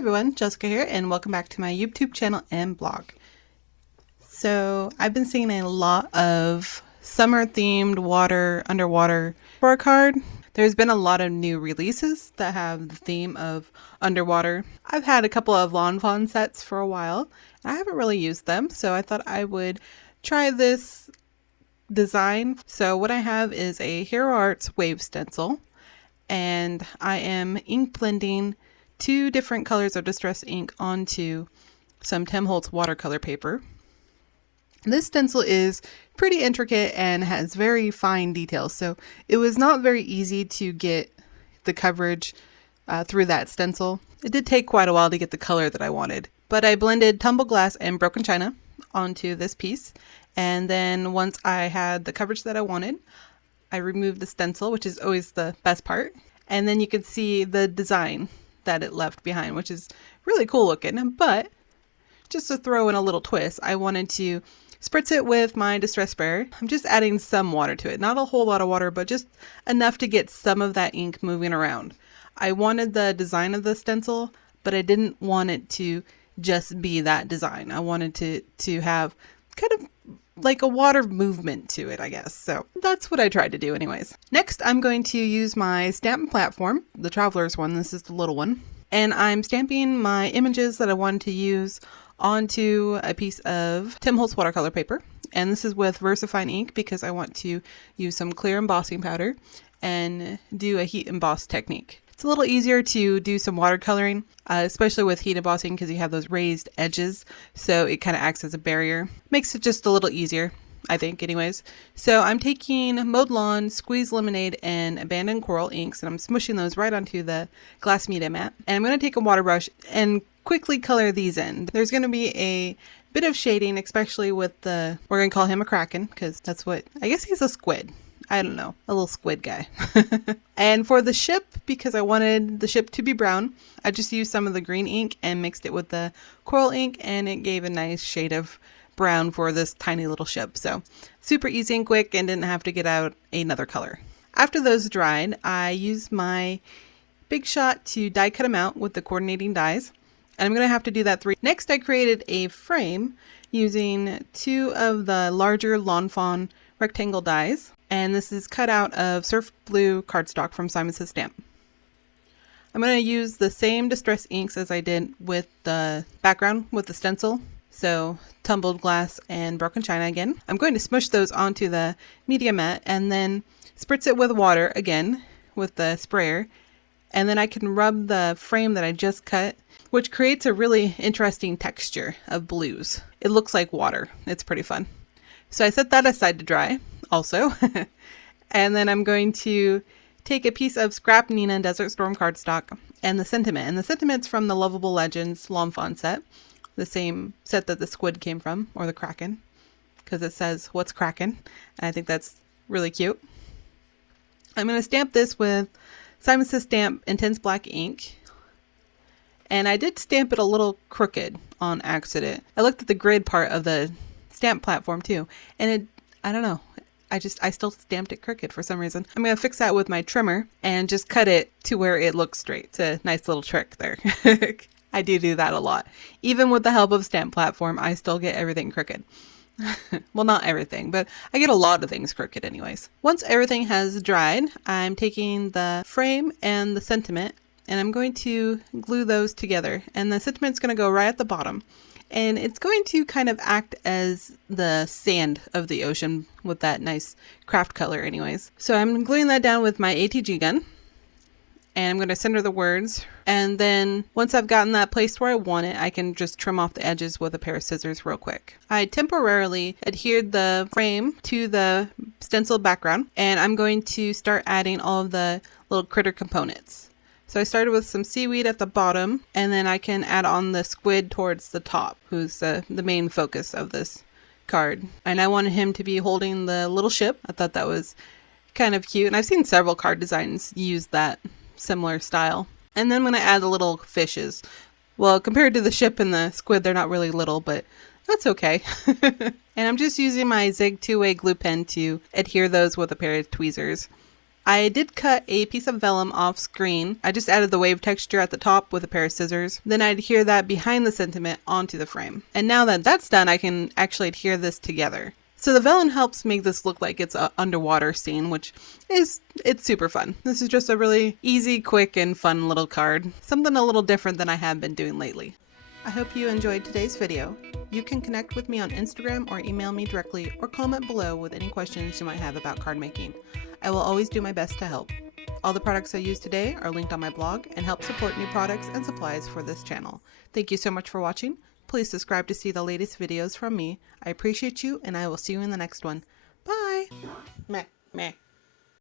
everyone, Jessica here, and welcome back to my YouTube channel and blog. So I've been seeing a lot of summer themed underwater for a card. There's been a lot of new releases that have the theme of underwater. I've had a couple of Lawn Fawn sets for a while. I haven't really used them, so I thought I would try this design. So what I have is a Hero Arts wave stencil, and I am ink blending 2 different colors of distress ink onto some Tim Holtz watercolor paper. This stencil is pretty intricate and has very fine details, so it was not very easy to get the coverage through that stencil. It did take quite a while to get the color that I wanted, but I blended tumbled glass and broken china onto this piece, and then once I had the coverage that I wanted, I removed the stencil, which is always the best part, and then you can see the design that it left behind, which is really cool looking. But just to throw in a little twist, I wanted to spritz it with my distress sprayer. I'm just adding some water to it, not a whole lot of water, but just enough to get some of that ink moving around. I wanted the design of the stencil, but I didn't want it to just be that design. I wanted to have kind of like a water movement to it, I guess. So that's what I tried to do anyways. Next, I'm going to use my stamp platform, the Traveler's one. This is the little one. And I'm stamping my images that I wanted to use onto a piece of Tim Holtz watercolor paper. And this is with VersaFine ink because I want to use some clear embossing powder and do a heat emboss technique. It's a little easier to do some watercoloring, especially with heat embossing because you have those raised edges, so it kind of acts as a barrier. Makes it just a little easier, I think, anyways. So I'm taking Mowed Lawn, Squeeze Lemonade, and Abandoned Coral inks, and I'm smushing those right onto the glass media mat. And I'm going to take a water brush and quickly color these in. There's going to be a bit of shading, especially with we're going to call him a kraken, because that's what, I guess he's a squid. I don't know, a little squid guy. And for the ship, because I wanted the ship to be brown, I just used some of the green ink and mixed it with the coral ink, and it gave a nice shade of brown for this tiny little ship. So super easy and quick, and didn't have to get out another color. After those dried, I used my Big Shot to die cut them out with the coordinating dies. And I'm going to have to do that 3. Next, I created a frame using 2 of the larger Lawn Fawn rectangle dies. And this is cut out of surf blue cardstock from Simon Says Stamp. I'm going to use the same distress inks as I did with the background with the stencil. So tumbled glass and broken china again. I'm going to smush those onto the media mat and then spritz it with water again with the sprayer. And then I can rub the frame that I just cut, which creates a really interesting texture of blues. It looks like water. It's pretty fun. So I set that aside to dry also. And then I'm going to take a piece of Scrap Nina Desert Storm cardstock and the sentiment. And the sentiment's from the Lovable Legends Lawn Fawn set, the same set that the squid came from, or the kraken, because it says what's kraken. And I think that's really cute. I'm going to stamp this with Simon Says Stamp Intense Black ink. And I did stamp it a little crooked on accident. I looked at the grid part of the stamp platform too, and I don't know, I still stamped it crooked for some reason. I'm going to fix that with my trimmer and just cut it to where it looks straight. It's a nice little trick there. I do that a lot. Even with the help of stamp platform, I still get everything crooked. Well, not everything, but I get a lot of things crooked anyways. Once everything has dried, I'm taking the frame and the sentiment, and I'm going to glue those together. And the sentiment's going to go right at the bottom. And it's going to kind of act as the sand of the ocean with that nice craft color anyways. So I'm gluing that down with my ATG gun. And I'm going to center the words. And then once I've gotten that placed where I want it, I can just trim off the edges with a pair of scissors real quick. I temporarily adhered the frame to the stencil background. And I'm going to start adding all of the little critter components. So I started with some seaweed at the bottom, and then I can add on the squid towards the top, who's the main focus of this card. And I wanted him to be holding the little ship. I thought that was kind of cute. And I've seen several card designs use that similar style. And then I'm going to add the little fishes. Well, compared to the ship and the squid, they're not really little, but that's okay. And I'm just using my Zig 2-way glue pen to adhere those with a pair of tweezers. I did cut a piece of vellum off screen. I just added the wave texture at the top with a pair of scissors. Then I adhere that behind the sentiment onto the frame. And now that that's done, I can actually adhere this together. So the vellum helps make this look like it's an underwater scene, which it's super fun. This is just a really easy, quick, and fun little card. Something a little different than I have been doing lately. I hope you enjoyed today's video. You can connect with me on Instagram or email me directly or comment below with any questions you might have about card making. I will always do my best to help. All the products I used today are linked on my blog and help support new products and supplies for this channel. Thank you so much for watching. Please subscribe to see the latest videos from me. I appreciate you, and I will see you in the next one. Bye! Meh, meh.